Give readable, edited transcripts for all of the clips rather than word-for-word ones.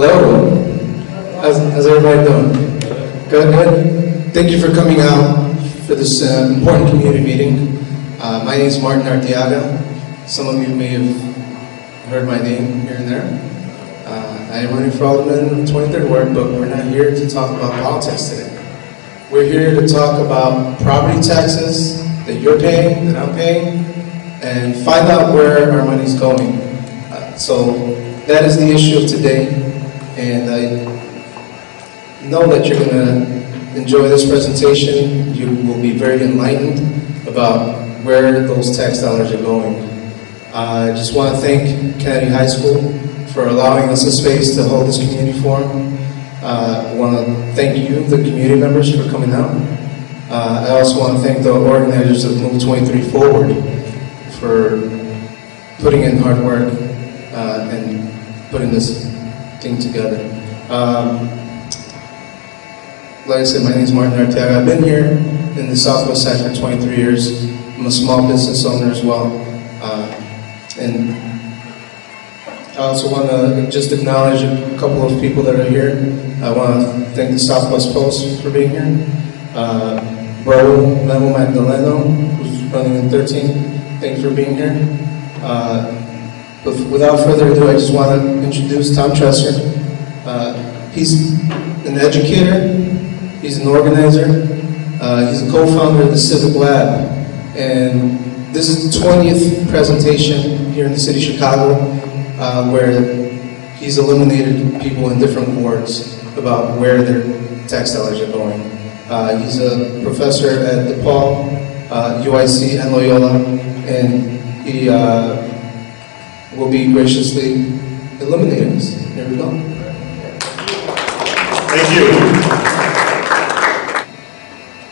Hello. How's everybody doing? Good. Thank you for coming out for this important community meeting. My name is Martin Arteaga. Some of you may have heard my name here and there. I am running for alderman of 23rd Ward, but we're not here to talk about politics today. We're here to talk about property taxes that you're paying, that I'm paying, and find out where our money's going. So that is the issue of today, and I know that you're going to enjoy this presentation. You will be very enlightened about where those tax dollars are going. I just want to thank Kennedy High School for allowing us a space to hold this community forum. I want to thank you, the community members, for coming out. I also want to thank the organizers of Move 23 Forward for putting in hard work and putting this thing together. Like I said, my name is Martin Arteaga. I've been here in the Southwest side for 23 years. I'm a small business owner as well. And I also want to just acknowledge a couple of people that are here. I want to thank the Southwest Post for being here. Bro Memo Magdaleno, who's running in 13, thank you for being here. But without further ado, I just want to introduce Tom Tresser. He's an educator, he's an organizer, he's a co-founder of the CivicLab, and this is the 20th presentation here in the city of Chicago, where he's eliminated people in different wards about where their tax dollars are going. He's a professor at DePaul, UIC, and Loyola, and he will be graciously eliminating us. Here we go. Thank you.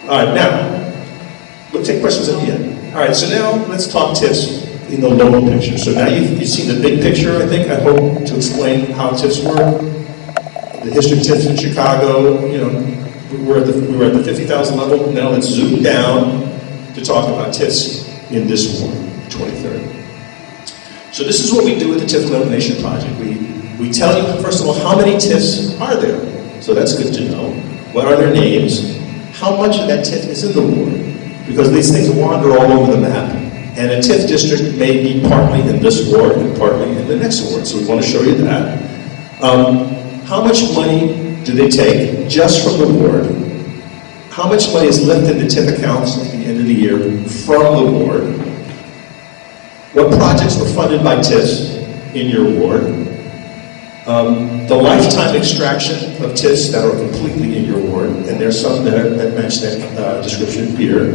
All right, now, we'll take questions at the end. All right, so now let's talk TIFs in the local picture. So now you've seen the big picture, I think. I hope to explain how TIFs work, the history of TIFs in Chicago. You know, we were at the 50,000 level. Now let's zoom down to talk about TIFs in this ward, 23rd. So this is what we do with the TIF Elimination Project. We tell you, first of all, how many TIFs are there? So that's good to know. What are their names? How much of that TIF is in the ward? Because these things wander all over the map. And a TIF district may be partly in this ward and partly in the next ward. So we want to show you that. How much money do they take just from the ward? How much money is left in the TIF accounts at the end of the year from the ward? What projects were funded by TIFs in your ward? The lifetime extraction of TIFs that are completely in your ward, and there's some that match that description here.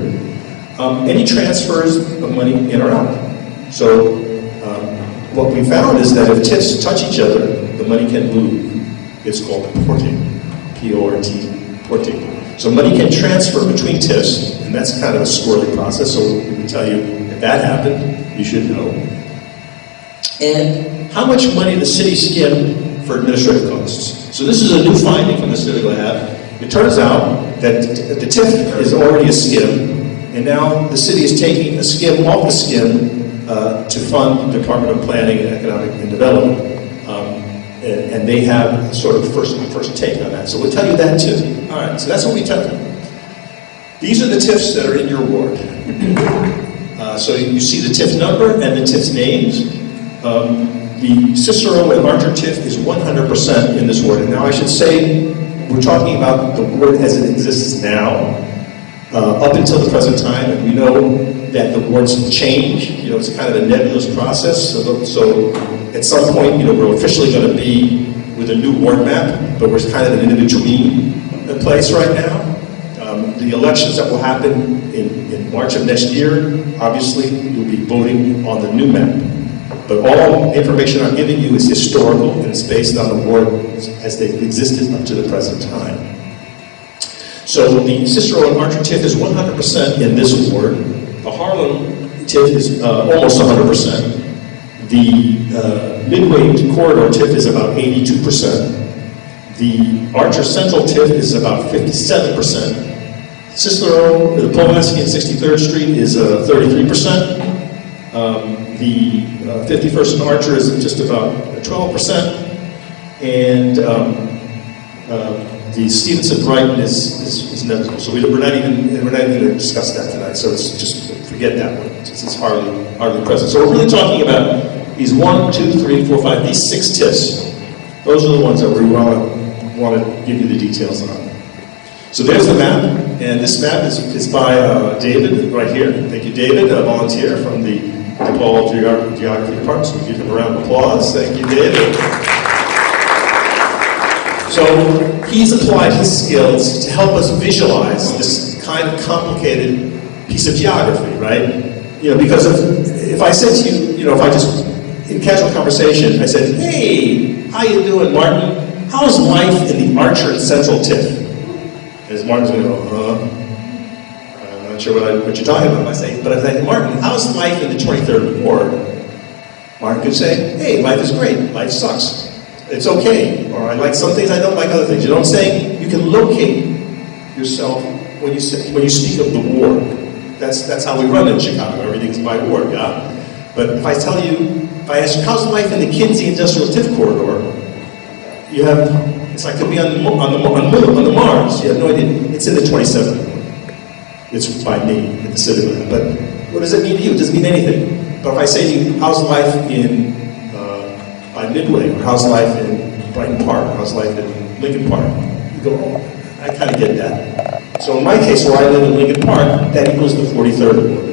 Any transfers of money in or out. So what we found is that if TIFs touch each other, the money can move. It's called porting, P-O-R-T, porting. So money can transfer between TIFs, and that's kind of a squirrely process, so we can tell you if that happened, you should know. And how much money the city skimmed for administrative costs. So this is a new finding from the CivicLab. It turns out that the TIF is already a skim, and now the city is taking a skim off the skim to fund the Department of Planning and Economic Development. And they have sort of first take on that. So we'll tell you that too. All right, so that's what we tell you. These are the TIFs that are in your ward. So you see the TIF number and the TIF names. The Cicero and Archer TIF is 100% in this ward. And now I should say, we're talking about the ward as it exists now, up until the present time, and we know that the wards change. You know, it's kind of a nebulous process. So at some point, you know, we're officially going to be with a new ward map, but we're kind of in an in-between place right now. The elections that will happen in March of next year, obviously, you'll be voting on the new map. But all the information I'm giving you is historical, and it's based on the wards as they've existed up to the present time. So the Cicero and Archer TIF is 100% in this ward. The Harlem TIF is almost 100%. The Midway Corridor TIF is about 82%. The Archer Central TIF is about 57%. Cicero, the Pulaski and 63rd Street is 33%. The 51st and Archer is just about 12%. and the Stevenson-Brighton is negligible. So we're not even going to discuss that tonight. So it's just forget that one. It's hardly present. So we're really talking about these 1, 2, 3, 4, 5, these 6 TIFs. Those are the ones that we want to give you the details on. So there's the map, and this map is by David right here. Thank you, David, a volunteer from the DePaul Geography Department. So give him a round of applause. Thank you, David. So he's applied his skills to help us visualize this kind of complicated piece of geography, right? Because if I said to you, if I just, in casual conversation, I said, hey, how you doing, Martin? How's life in the Archer Central TIF? And Martin's going to go, I'm not sure what you're talking about. But if I say, Martin, how's life in the 23rd Ward? Martin could say, hey, life is great. Life sucks. It's okay. Or I like some things, I don't like other things. You know what I'm saying? You can locate yourself when you speak of the ward. That's how we run in Chicago. Everything's by ward, yeah? But if I ask you, how's life in the Kinsey Industrial TIF Corridor? It's like to be on the Mars. You have no idea. It's in the 27th. It's by me in the CivicLab. But what does it mean to you? It doesn't mean anything. But if I say to you, how's life by Midway, or how's life in Brighton Park, or how's life in Lincoln Park, you go, oh, I kind of get that. So in my case, where I live in Lincoln Park, that equals the 43rd Ward.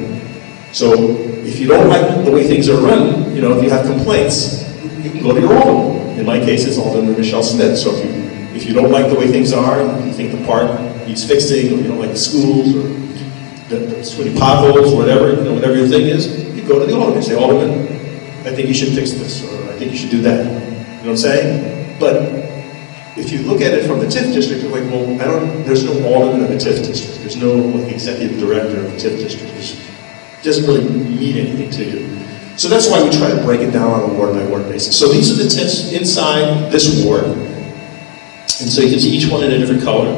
So if you don't like the way things are run, if you have complaints, you can go to your alderman. In my case, it's Alderman Michelle Smith. So if you don't like the way things are, and you think the park needs fixing, or you don't like the schools, or the swinging potholes, whatever your thing is, you go to the alderman and say, Alderman, I think you should fix this, or I think you should do that. You know what I'm saying? But if you look at it from the TIF district, you're like, well, there's no alderman of a TIF district. There's no executive director of a TIF district. It doesn't really mean anything to you. So that's why we try to break it down on a ward-by-ward basis. So these are the TIFs inside this ward. And so you can see each one in a different color.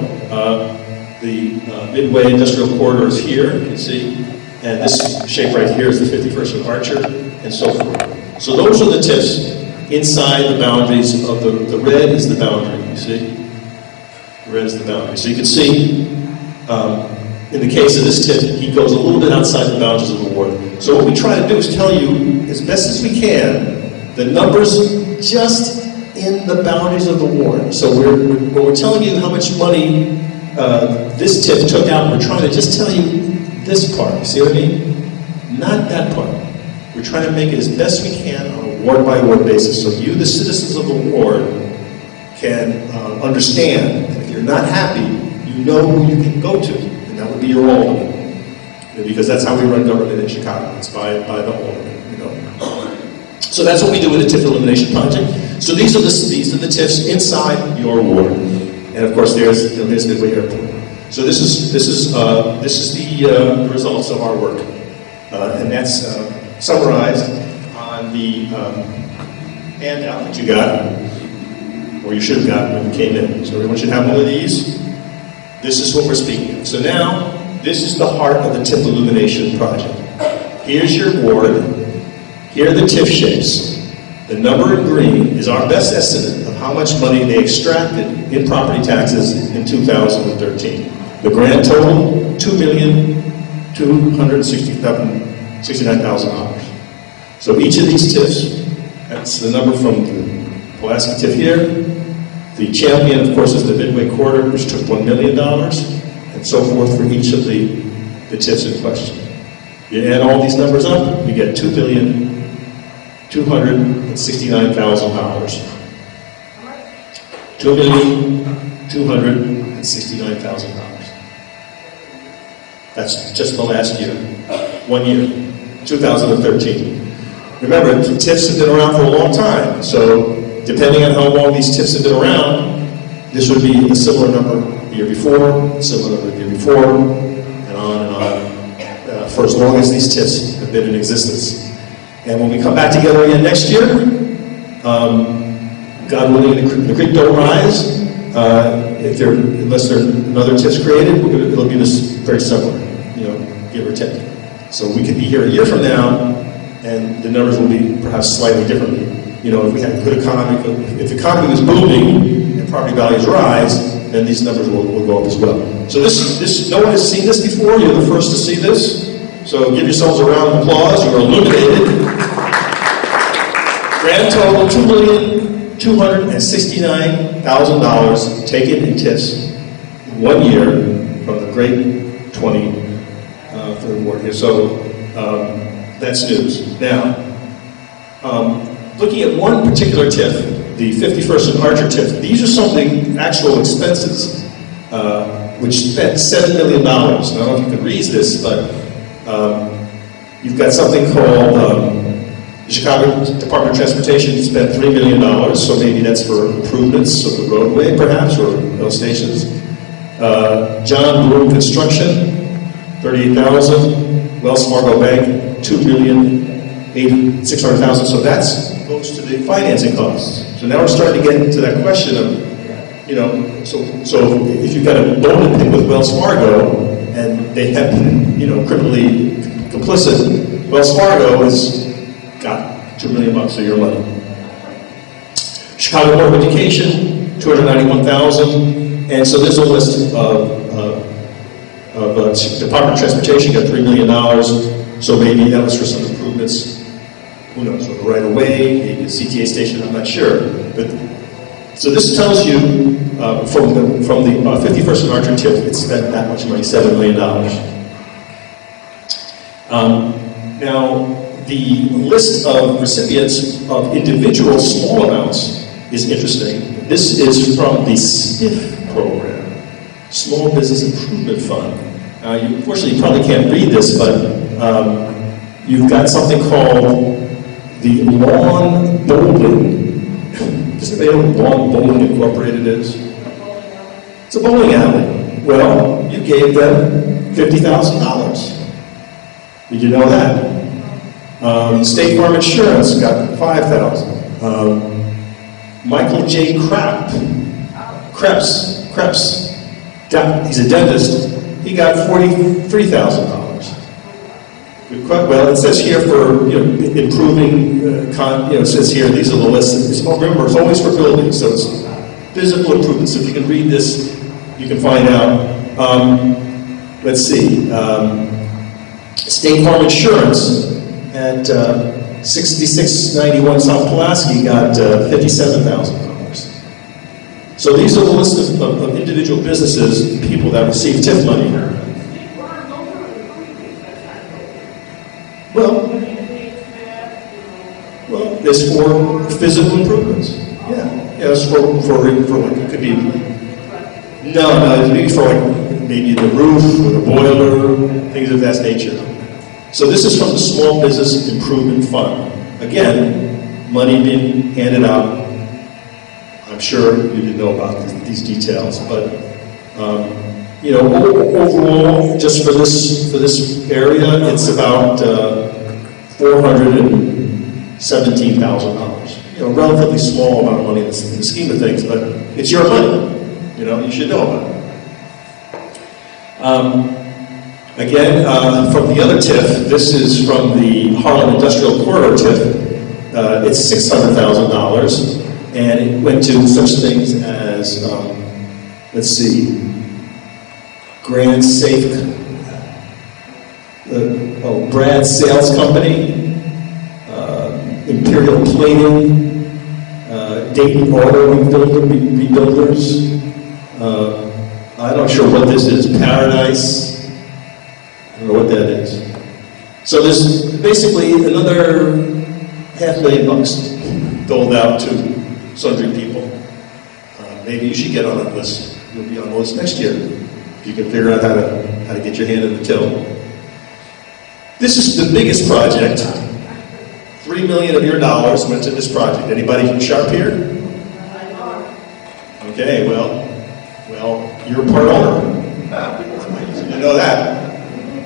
The Midway Industrial Corridor is here, you can see. And this shape right here is the 51st and Archer, and so forth. So those are the TIFs inside the boundaries of the red is the boundary, you see? The red is the boundary. So you can see, in the case of this TIF, he goes a little bit outside the boundaries of the ward. So what we try to do is tell you, as best as we can, the numbers just in the boundaries of the ward. So when we're telling you how much money this TIF took out, we're trying to just tell you this part. You see what I mean? Not that part. We're trying to make it as best we can on a ward-by-ward basis, so you, the citizens of the ward, can understand that if you're not happy, you know who you can go to, and that would be your alderman. Because that's how we run government in Chicago. It's by the alderman. So that's what we do with the TIF elimination project. So these are the TIFs inside your ward, and of course there's Midway Airport. So this is the results of our work, and that's summarized on the handout that you got, or you should have gotten when you came in. So everyone should have one of these. This is what we're speaking of. So now, this is the heart of the TIF illumination project. Here's your ward. Here are the TIF shapes. The number in green is our best estimate of how much money they extracted in property taxes in 2013. The grand total, $2,269,000. So each of these TIFs, that's the number from the Pulaski TIF here. The champion, of course, is the Midway Corridor, which took $1 million, and so forth for each of the TIFs in question. You add all these numbers up, you get $2,269,000. $2,269,000. That's just the last year, 1 year, 2013. Remember, TIFs have been around for a long time, so depending on how long these TIFs have been around, this would be a similar number the year before, a similar number the year before, and on, for as long as these TIFs have been in existence. And when we come back together again next year, God willing, the creek don't rise. Unless there's another TIFs created, it'll be this very similar, give or take. So we could be here a year from now, and the numbers will be perhaps slightly different. you know, if we had a good economy, if the economy was booming and property values rise, then these numbers will go up as well. So this, no one has seen this before. You're the first to see this. So give yourselves a round of applause. You are illuminated. Grand total, $2,269,000 taken in TIFs in 1 year from the great 23rd ward here. So that's news. Now, looking at one particular TIF, the 51st and Archer TIF, these are some of the actual expenses, which spent $7 million. I don't know if you can read this, but you've got something called the Chicago Department of Transportation spent $3 million, so maybe that's for improvements of the roadway, perhaps, or those stations. John Broom Construction, $38,000. Wells Fargo Bank, $2,600,000. So that's goes to the financing costs. So now we're starting to get into that question of, you know, so if you've got a bone to pick with Wells Fargo and they have been, you know, criminally complicit, Wells Fargo has got $2 million of your money. Chicago Board of Education, $291,000, and so there's a list of Department of Transportation got $3 million. So maybe that was for some improvements. Who knows? Or the right of way, maybe a CTA station. I'm not sure. But so this tells you from the 51st and Archer TIF, it spent that much money, $7 million. Now, the list of recipients of individual small amounts is interesting. This is from the SBIF program, Small Business Improvement Fund. Unfortunately, you probably can't read this, but you've got something called the Lawn Bowling. Does anybody know what Lawn Bowling Incorporated is? It's a bowling alley. Well, you gave them $50,000. Did you know that? State Farm Insurance got $5,000. Michael J. Krebs, he's a dentist. He got $43,000. Well, it says here for improving, it says here these are the lists. Remember, it's always for buildings, so it's physical improvements. So if you can read this, you can find out. Let's see. State Farm Insurance at 6691 South Pulaski got $57,000. So these are the list of individual businesses, people that receive TIF money. Well, it's for physical improvements. Yeah, it's for like, it could be, no, it'd be for like maybe the roof or the boiler, things of that nature. So this is from the Small Business Improvement Fund. Again, money being handed out. I'm sure you didn't know about these details, but overall, just for this area, it's about $417,000. Relatively small amount of money in the scheme of things, but it's your money. You should know about it. Again, from the other TIF, this is from the Harlem Industrial Corridor TIF. It's $600,000. And it went to such things as, let's see, Grand Safe, Brad Sales Company, Imperial Plating, Dayton Auto Rebuilders. I'm not sure what this is, Paradise. I don't know what that is. So there's basically another $500,000 doled out to sundry people. Maybe you should get on that list. You'll be on the list next year. You can figure out how to get your hand in the till. This is the biggest project. $3 million of your dollars went to this project. Anybody sharp here? Okay, well, you're a part owner. You know that.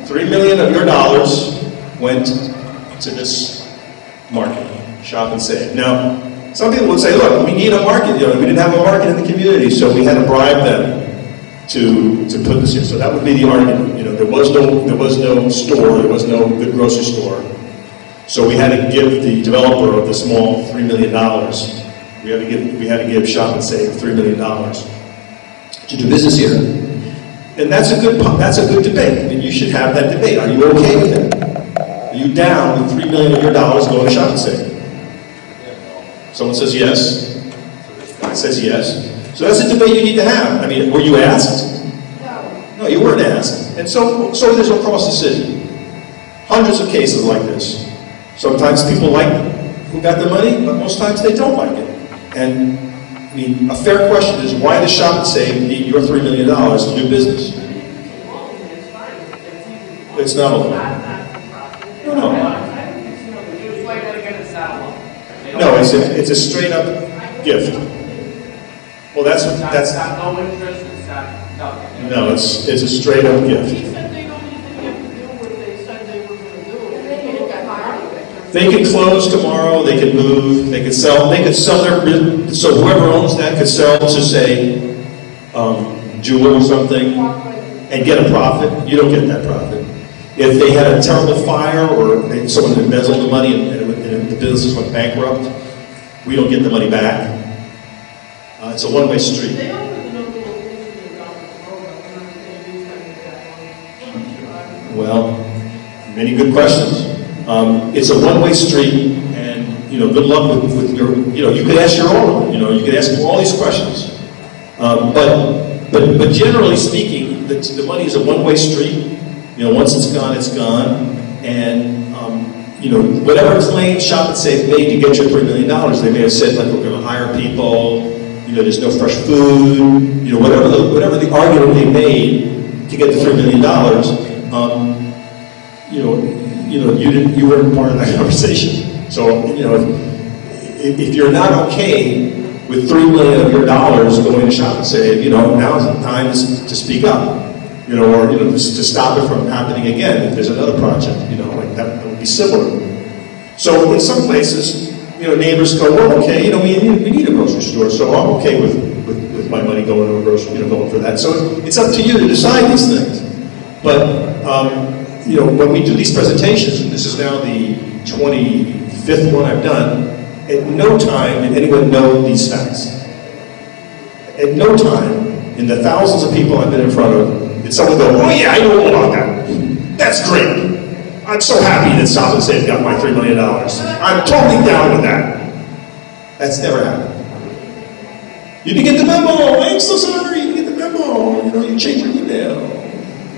$3 million of your dollars went to this market. Shop and save. Now, some people would say, look, we need a market. We didn't have a market in the community, so we had to bribe them to put this in. So that would be the argument. There was no store, there was no good grocery store. So we had to give the developer of the small $3 million. We had to give Shop and Save $3 million to do business here. And that's a good debate. I mean, you should have that debate. Are you okay with that? Are you down with $3 million of your dollars going to Shop and Save? Someone says yes. Guy says yes. So that's a debate you need to have. I mean, were you asked? No, you weren't asked. And so it is across the city. Hundreds of cases like this. Sometimes people like who got the money, but most times they don't like it. And I mean, a fair question is, why does Shop and Save need your $3 million to do business? It's not a loan. No, it's a straight up gift. Well, that's no interest. no, it's a straight up gift. He said they don't even have to do what they said they were going to do. They can close tomorrow. They can move. They can sell. They could sell their. So whoever owns that could sell to say Jewel or something and get a profit. You don't get that profit. If they had a terrible fire or someone embezzled the money and the business went bankrupt, we don't get the money back. It's a one-way street. They don't even know the location of the road. Well, many good questions. It's a one-way street, and good luck with your. You could ask your own. You could ask all these questions. But generally speaking, the money is a one-way street. Once it's gone, it's gone. And whatever claim Shop and Save made to get your $3 million, they may have said like we're going to hire people. There's no fresh food. Whatever the argument they made to get the $3 million. You weren't part of that conversation. So if you're not okay with $3 million of your dollars going to Shop and Save, now is the time to speak up. Or to stop it from happening again if there's another project, like that would be similar. So in some places, neighbors go, well, okay, we need a grocery store, so I'm okay with my money going to a grocery, going for that. So it's up to you to decide these things. But when we do these presentations, and this is now the 25th one I've done, at no time did anyone know these facts. At no time, in the thousands of people I've been in front of, did someone go, oh yeah, I know all about that. That's great. I'm so happy that Shop and Save got my $3 million. I'm totally down with that. That's never happened. You didn't get the memo. I'm so sorry. You didn't get the memo. You changed your email.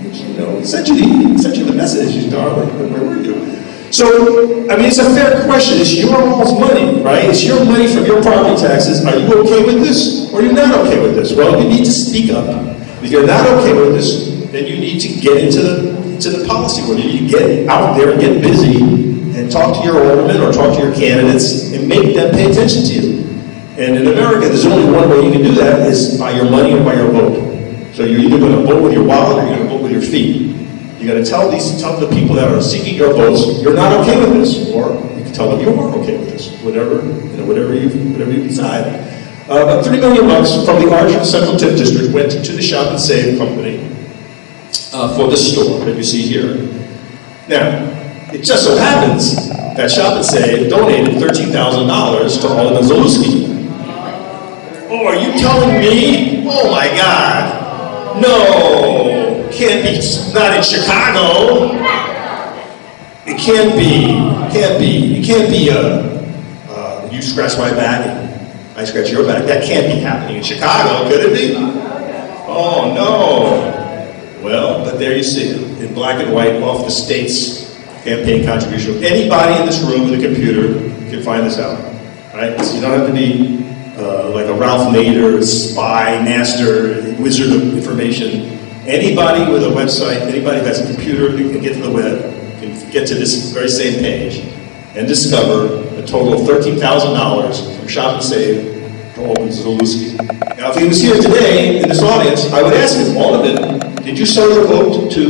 He sent you the message, darling. Where were you? So, it's a fair question. It's your all's money, right? It's your money from your property taxes. Are you okay with this, or are you not okay with this? Well, you need to speak up. If you're not okay with this, then you need to get into the policy world. You need to get out there and get busy and talk to your aldermen or talk to your candidates and make them pay attention to you. And in America, there's only one way you can do that is by your money or by your vote. So you're either going to vote with your wallet or you're going to vote with your feet. You got to tell the people that are seeking your votes, you're not okay with this, or you can tell them you are okay with this. Whatever you decide. But $3 million from the Arteaga Central TIF District went to the Shop and Save company for this store that you see here. Now, it just so happens that Shop and Save donated $13,000 to Alderman Zalewski. Oh, are you telling me? Oh my God! No, can't be. Not in Chicago. It can't be. It can't be. You scratch my back and I scratch your back. That can't be happening in Chicago, could it be? Oh no. Well, but there you see it in black and white off the state's campaign contribution. Anybody in this room with a computer can find this out. Right? So you don't have to be like a Ralph Nader, spy, master, wizard of information. Anybody with a website, anybody who has a computer who can get to the web, can get to this very same page and discover a total of $13,000 from Shop and Save to Alderman Zalewski. Now, if he was here today in this audience, I would ask him, Alderman, did you sell your vote to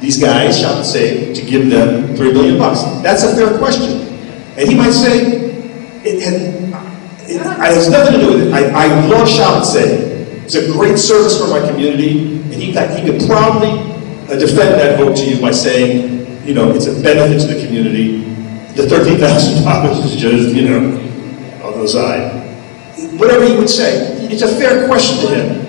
these guys, Shop and Save, to give them $3 million? That's a fair question. And he might say, it has nothing to do with it. I love Shop and Save. It's a great service for my community, and he could proudly defend that vote to you by saying, you know, it's a benefit to the community. The $13,000 is just, you know, on the side. Whatever he would say, it's a fair question to him.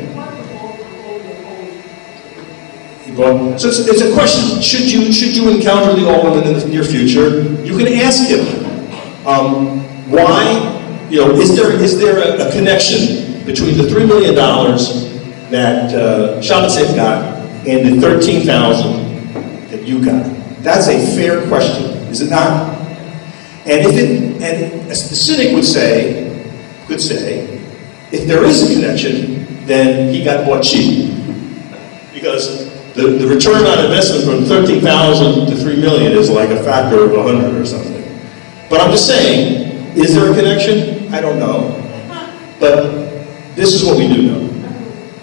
So it's a question, should you encounter the alderman in the near future, you can ask him, why, you know, is there a connection between the $3 million that Shop and Save got and the $13,000 that you got? That's a fair question, is it not? And as the cynic could say, if there is a connection, then he got bought cheap. Because the return on investment from $13,000 to $3 million is like a factor of 100 or something. But I'm just saying, is there a connection? I don't know. But this is what we do know.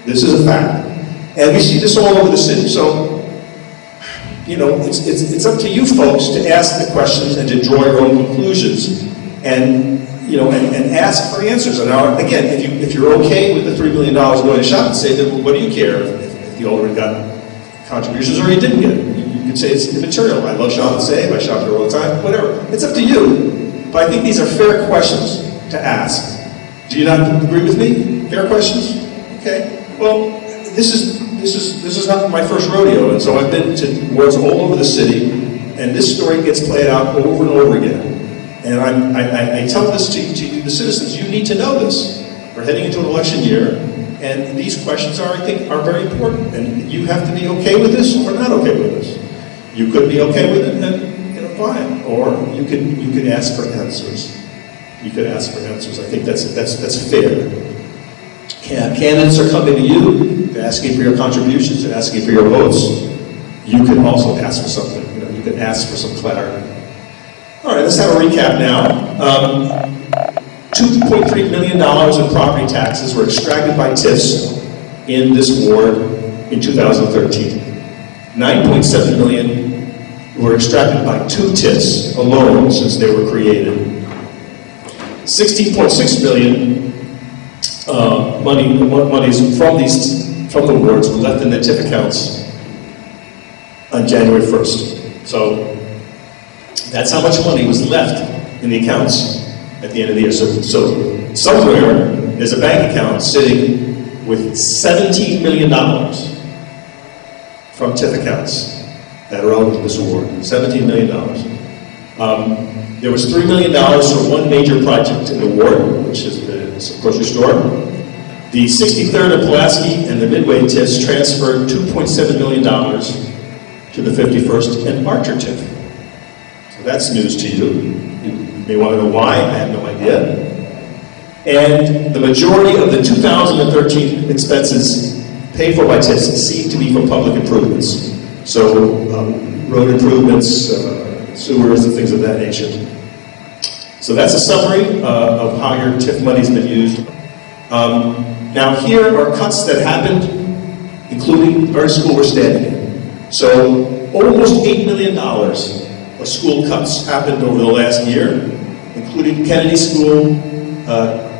This is a fact. And we see this all over the city. So, you know, it's up to you folks to ask the questions and to draw your own conclusions. And, you know, and ask for answers. And now, again, if you're okay with the $3 million going to Shop and Save, then what do you care if the alderman got contributions or he didn't get it? You could say it's immaterial. I love Shop and Save, I shop there all the time, whatever. It's up to you. But I think these are fair questions to ask. Do you not agree with me? Fair questions? Okay. Well, this is not my first rodeo, and so I've been to wards all over the city, and this story gets played out over and over again. And I tell this to you, the citizens, you need to know this. We're heading into an election year, and these questions I think, are very important. And you have to be okay with this or not okay with this. You could be okay with it and, you know, fine. Or you could ask for answers. You could ask for answers. I think that's fair. Candidates are coming to you, they're asking for your contributions, they're asking for your votes. You can also ask for something. You know, you can ask for some clarity. All right, let's have a recap now. $2.3 million in property taxes were extracted by TIFs in this ward in 2013. $9.7 million were extracted by 2 TIFs alone since they were created. $16.6 million monies from the wards were left in the TIF accounts on January 1st. So that's how much money was left in the accounts at the end of the year. So somewhere there's a bank account sitting with $17 million from TIF accounts that are owed to this award. $17 million. There was $3 million for one major project in the ward, which is the grocery store. The 63rd and Pulaski and the Midway TIFs transferred $2.7 million to the 51st and Archer TIF. So that's news to you. You may want to know why, I have no idea. And the majority of the 2013 expenses paid for by TIFs seem to be for public improvements. So road improvements, sewers, and things of that nature. So that's a summary of how your TIF money's been used. Now here are cuts that happened, including the very school we're standing in. So almost $8 million of school cuts happened over the last year, including Kennedy School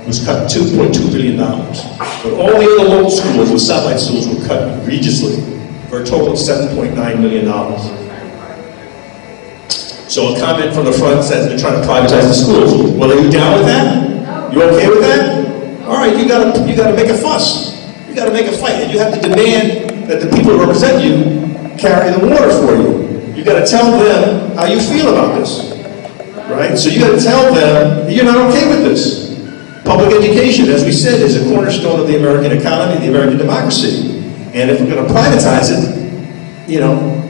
was cut $2.2 billion. But all the other local schools, the satellite schools, were cut egregiously for a total of $7.9 million. So a comment from the front says they're trying to privatize the schools. Well, are you down with that? You okay with that? All right, you gotta make a fuss. You gotta make a fight, and you have to demand that the people who represent you carry the water for you. You gotta tell them how you feel about this, right? So you gotta tell them that you're not okay with this. Public education, as we said, is a cornerstone of the American economy, the American democracy. And if we're gonna privatize it, you know,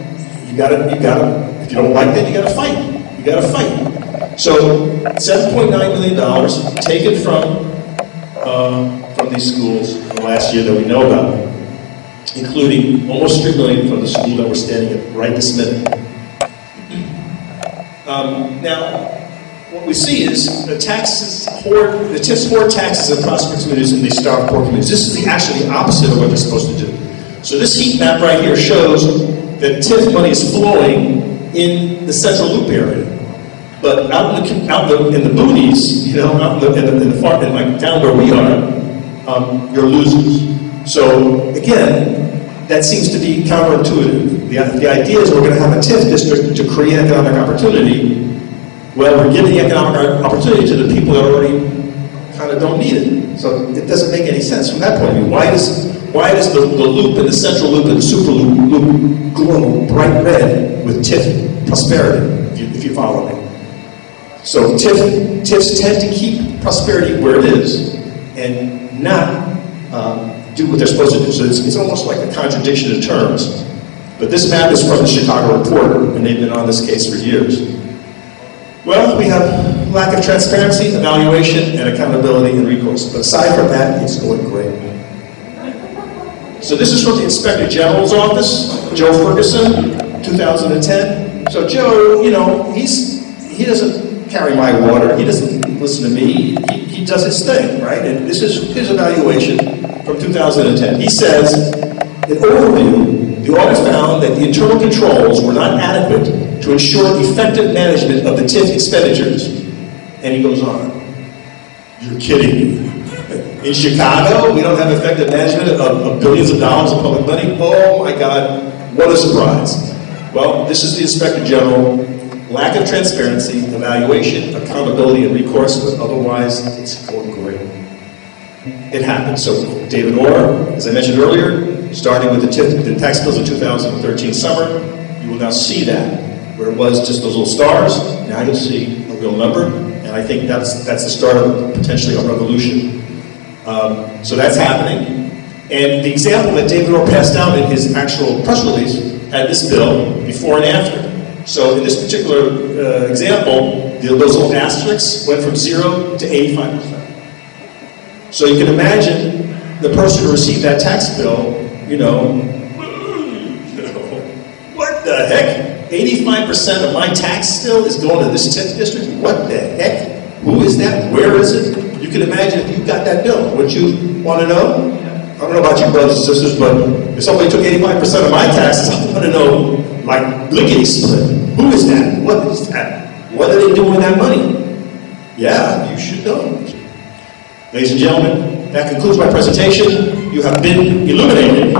you gotta, if you don't like that, you gotta fight. You gotta fight. So $7.9 million taken from these schools in the last year that we know about, including almost $3 million from the school that we're standing at right this minute. Now, what we see is the TIFs hoard taxes in prosperous communities and they starve poor communities. This is actually the opposite of what they're supposed to do. So this heat map right here shows that TIF money is flowing in the Central Loop area. But out in the boonies, you know, out in the far, like down where we are, you're losers. So again, that seems to be counterintuitive. The idea is we're going to have a TIF district to create economic opportunity. Well, we're giving the economic opportunity to the people that already kind of don't need it. So it doesn't make any sense from that point of view. Why does the loop and the central loop and the super loop glow bright red with TIF prosperity, if you follow me? So TIFs tend to keep prosperity where it is and not do what they're supposed to do. So it's almost like a contradiction in terms. But this map is from the Chicago Reporter, and they've been on this case for years. Well, we have lack of transparency, evaluation, and accountability and recourse. But aside from that, it's going great. So this is from the Inspector General's office, Joe Ferguson, 2010. So Joe, you know, he doesn't carry my water. He doesn't listen to me. He does his thing, right? And this is his evaluation from 2010. He says, in overview, the audit found that the internal controls were not adequate to ensure effective management of the TIF expenditures. And he goes on. You're kidding me. In Chicago, we don't have effective management of billions of dollars of public money? Oh my God, what a surprise. Well, this is the Inspector General. Lack of transparency, evaluation, accountability, and recourse, but otherwise, it's going great. It happens. So David Orr, as I mentioned earlier, starting with the tax bills of 2013 summer, you will now see that. Where it was just those little stars, now you'll see a real number, and I think that's the start of potentially a revolution. So that's happening. And the example that David Orr passed down in his actual press release had this bill before and after. So in this particular example, those little asterisks went from 0 to 85%. So you can imagine the person who received that tax bill, what the heck? 85% of my tax still is going to this TIF district? What the heck? Who is that? Where is it? You can imagine if you got that bill. Would you want to know? I don't know about you brothers and sisters, but if somebody took 85% of my taxes, I want to know, like, lickety split. Who is that? What is that? What are they doing with that money? Yeah, you should know. Ladies and gentlemen, that concludes my presentation. You have been illuminated.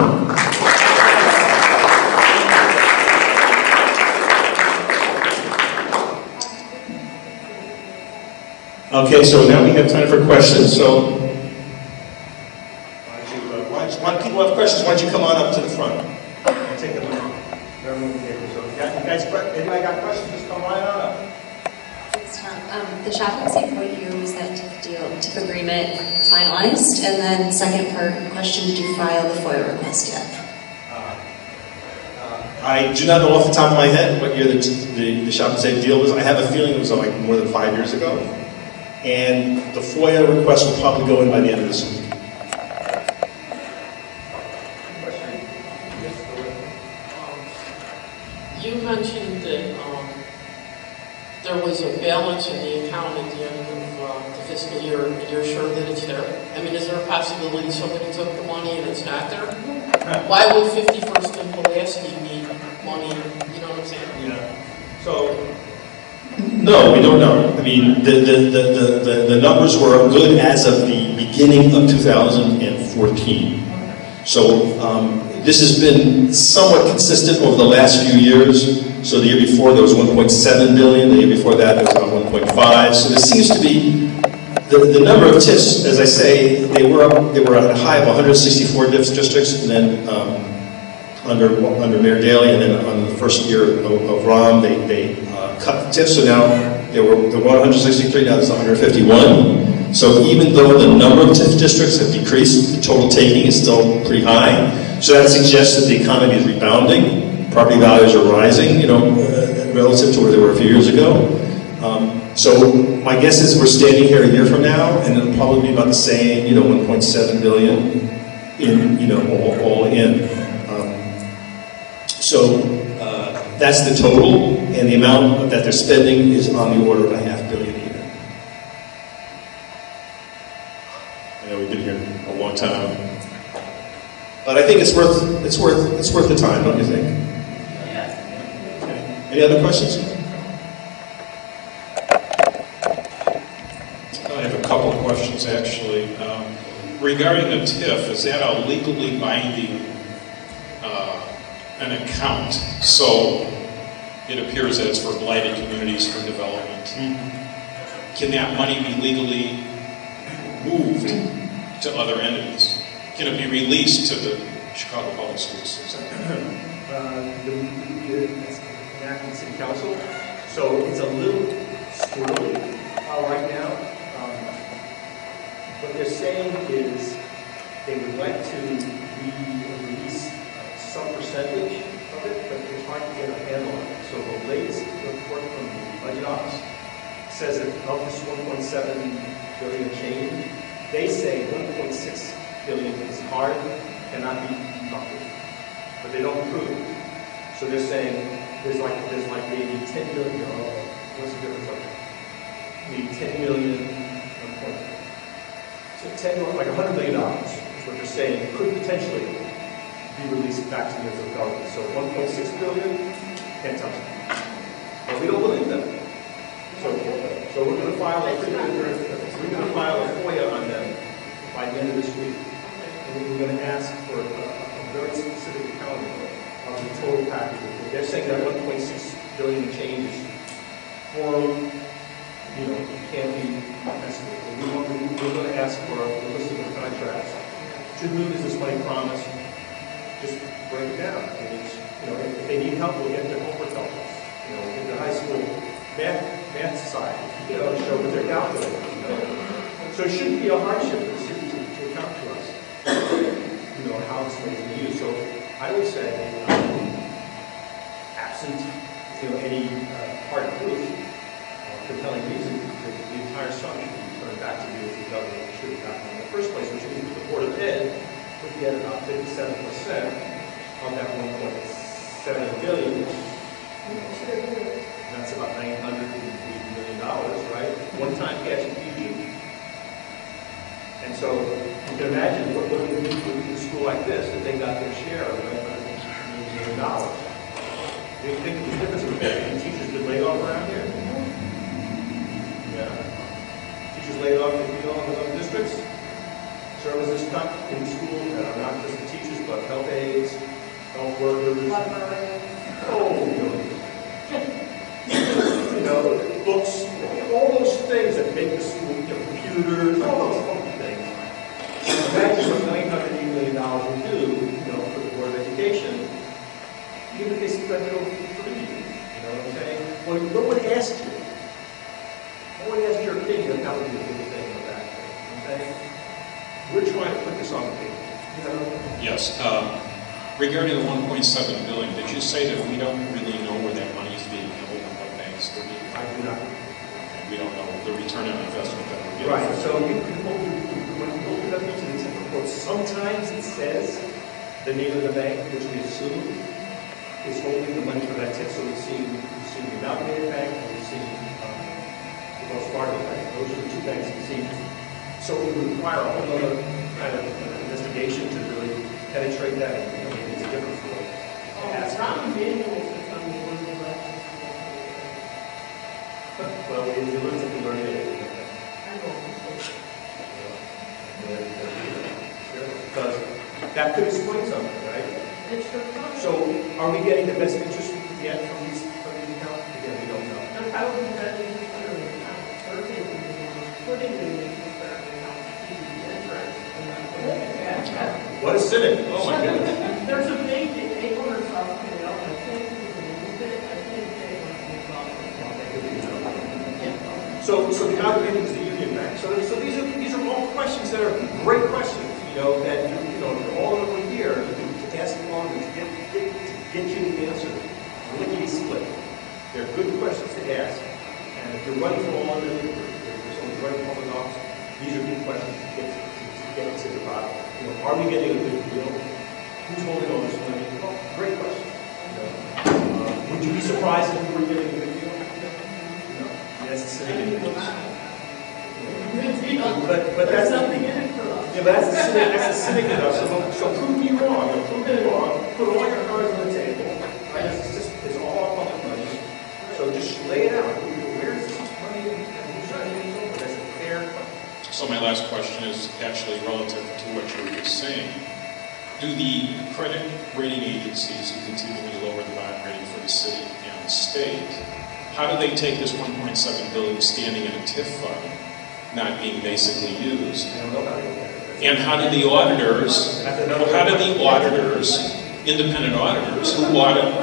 Okay, so now we have time for questions. So, why people have questions? Why don't you come on up to the front? I'll take a look. Anybody got questions? Just come right on up. Thanks, Tom. The chaplaincy for you was that TIF agreement finalized, and then second part question: did you file the FOIA request yet? I do not know off the top of my head what year the chaplaincy deal was. I have a feeling it was like more than 5 years ago. And the FOIA request will probably go in by the end of this week. You mentioned that there was a balance in the account at the end of the fiscal year, and you're sure that it's there? I mean, is there a possibility somebody took the money and it's not there? Why would 51st and Pulaski need money? You know what I'm saying? Yeah. So, no, we don't know. I mean, the numbers were good as of the beginning of 2014. So this has been somewhat consistent over the last few years. So the year before there was 1.7 billion. The year before that there was about 1.5. So there seems to be the number of TIFs. As I say, they were at a high of 164 districts, and then under Mayor Daley, and then on the first year of Rahm, they cut the TIFs. So now there were 163. Now there's 151. So even though the number of TIF districts have decreased, the total taking is still pretty high. So that suggests that the economy is rebounding. Property values are rising, relative to where they were a few years ago. So my guess is we're standing here a year from now, and it'll probably be about the same, 1.7 billion in, all in. So that's the total, and the amount that they're spending is on the order of $500 million a year. I know we've been here a long time, but I think it's worth the time, don't you think? Okay. Any other questions? I have a couple of questions, actually. Regarding the TIF, is that a legally binding an account. So it appears that it's for blighted communities for development. Can that money be legally moved to other entities? Can it be released to the Chicago Public Schools system? It's enacted City Council, so it's a little squirrely right now. What they're saying is they would like to release some percentage of it, but it's hard to get a handle on it. So the latest report from the Budget Office says that of this 1.7 billion change, they say 1.6 billion is hard, cannot be deducted, but they don't prove it. So they're saying there's like maybe 10 million. What's the difference? Like maybe 10 million. So 10, like $100 million is what they're saying could potentially be released back to the government. So 1.6 billion, can't touch it. But we don't believe them. So we're going to file a FOIA on them by the end of this week. And we're going to ask for a very specific accounting of the total package. They're saying that 1.6 billion changes for, can't be estimated. We're going to ask for a list of the contracts. To whom is this money promised? Just break it down. If they need help, we'll get their homework help. In the high school math society, to show what they're calculating. So it shouldn't be a hardship for the city to account to us. How this money is being used. So I would say, absent any hard proof, compelling reason, the entire sum should be turned back to the government. It should have gotten in the first place, which means the Board of Ed would get about 57% of that 1.7 billion. That's about $980 million, right? One-time cash infusion. And so you can imagine what it would mean for a school like this if they got their share of $980 million. Do you think the difference would be if teachers been laid off around here? Yeah. Teachers laid off in other districts. Services cut in school that are not just the teachers, but health aides, health workers. Books, all those things that make the school, computers, all those things. Imagine what $980 million will do, for the Board of Education, even if they spread it over 3 years. You know what I'm saying? Well, no one asked you. No one asked your opinion of how to do a good thing or bad thing. Okay? We're trying to put this on the table. Yes. Regarding the 1.7 billion, did you say that we don't really know where that money is being held and what banks? I do not. We don't know the return on investment that we're getting. Right. So when you open up into the TIF report, sometimes it says the name of the bank, which we assume is holding the money for that TIF. So we've seen the Amalgamated Bank and we've seen the Wells Fargo Bank. Those are the two banks we've seen. So it would require a whole other kind of investigation to really penetrate that and make a difference for it. Well, if you learn something, learn it. Because that could explain something, right? So, are we getting the best interest we can get from these accounts? Again, we don't know. What a cynic! Oh my goodness! There's a big 800 South So the amalgamated is the Union Bank. So these are all questions that are great questions. That you're all over here to ask along and to get you the answer. Lickety split. They're good questions to ask. And if you're running for all of them, there's only running public office. These are good questions to get to the bottom. Are we getting a good deal? Who's holding all this money? Oh, great question. Would you be surprised if we were getting a good deal? No. That's the cynic in the But that's something in it for us. Yeah, but that's the cynic in us. So prove me wrong. Prove me wrong. Put all your cards on the table. Right? It's all our public money. So just lay it out. Where is this money and who's running it over? That's a fair question. So my last question is actually relative to what you were just saying. do the credit rating agencies who continually lower the bond rating for the city and the state, how do they take this $1.7 billion standing in a TIF fund, not being basically used? And how do the auditors, independent auditors, who audit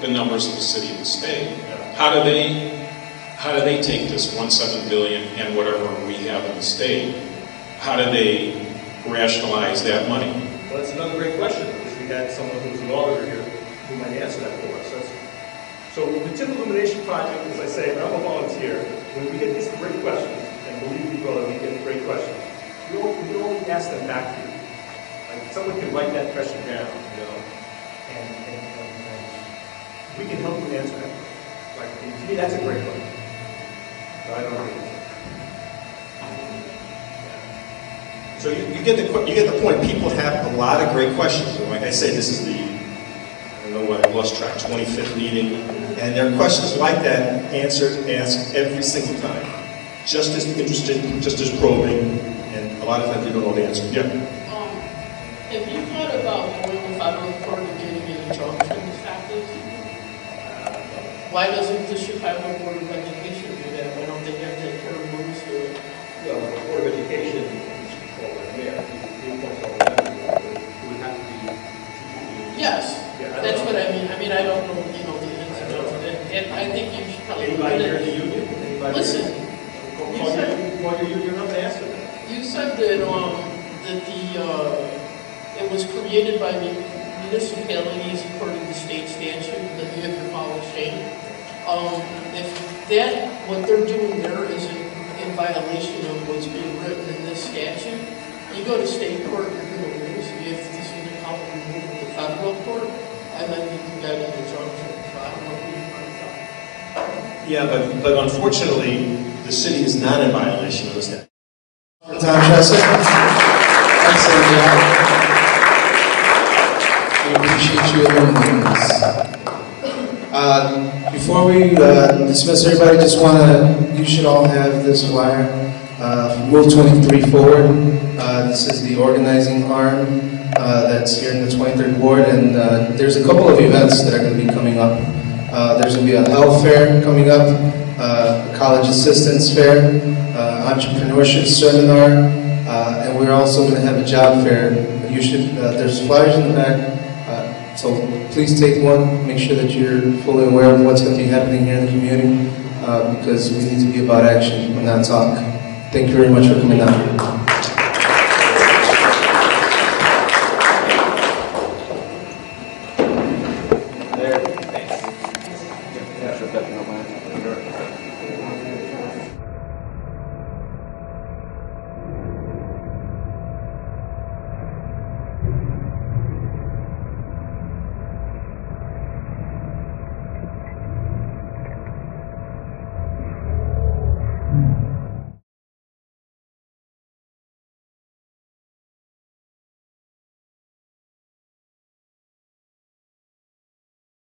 the numbers of the city and the state, how do they take this $1.7 billion and whatever we have in the state, how do they rationalize that money? Well, that's another great question. We had someone who's an auditor here who might answer that for us. So the TIF illumination project, as I say, I'm a volunteer. When we get these great questions, and believe me, brother, we get great questions, we only ask them back to you. Like, someone can write that question down, and we can help you answer that. Like, to me, that's a great question. But I don't know. So you get the point. People have a lot of great questions. And like I say, this is the, I don't know what, I lost track, 25th meeting. And there are questions like that asked every single time. Just as interested, just as probing, and a lot of times you don't know the answer. Yeah. Have you thought about going to federal court and getting an injunction effective? Why doesn't the Chicago Board of Education do that? Why don't they have that fair rules to it? Well, the Board of Education is controlled by the mayor. He appoints all the members. It would have to be. Yes, that's what I mean. I mean, I don't know, the ins and outs of it. And I think you should probably. Anybody here in the union? Listen. Well, you're not the answer then. You said that it was created by municipalities according to state statute, that you have to follow chain. If what they're doing there is in violation of what's being written in this statute, you go to state court, you're going to lose. If this is a couple removed from the federal court, and then you can get an injunction. So I don't know who you're going to Yeah, but unfortunately, the city is not in violation of the statute. Tom Tresser. Excellent job. We appreciate you illuminating this. Before we dismiss everybody, you should all have this flyer. Move 23 forward. This is the organizing arm that's here in the 23rd Ward, and there's a couple of events that are going to be coming up. There's going to be a health fair coming up, a college assistance fair, entrepreneurship seminar, and we're also going to have a job fair. There's flyers in the back, so please take one. Make sure that you're fully aware of what's going to be happening here in the community, because we need to be about action and not talk. Thank you very much for coming out.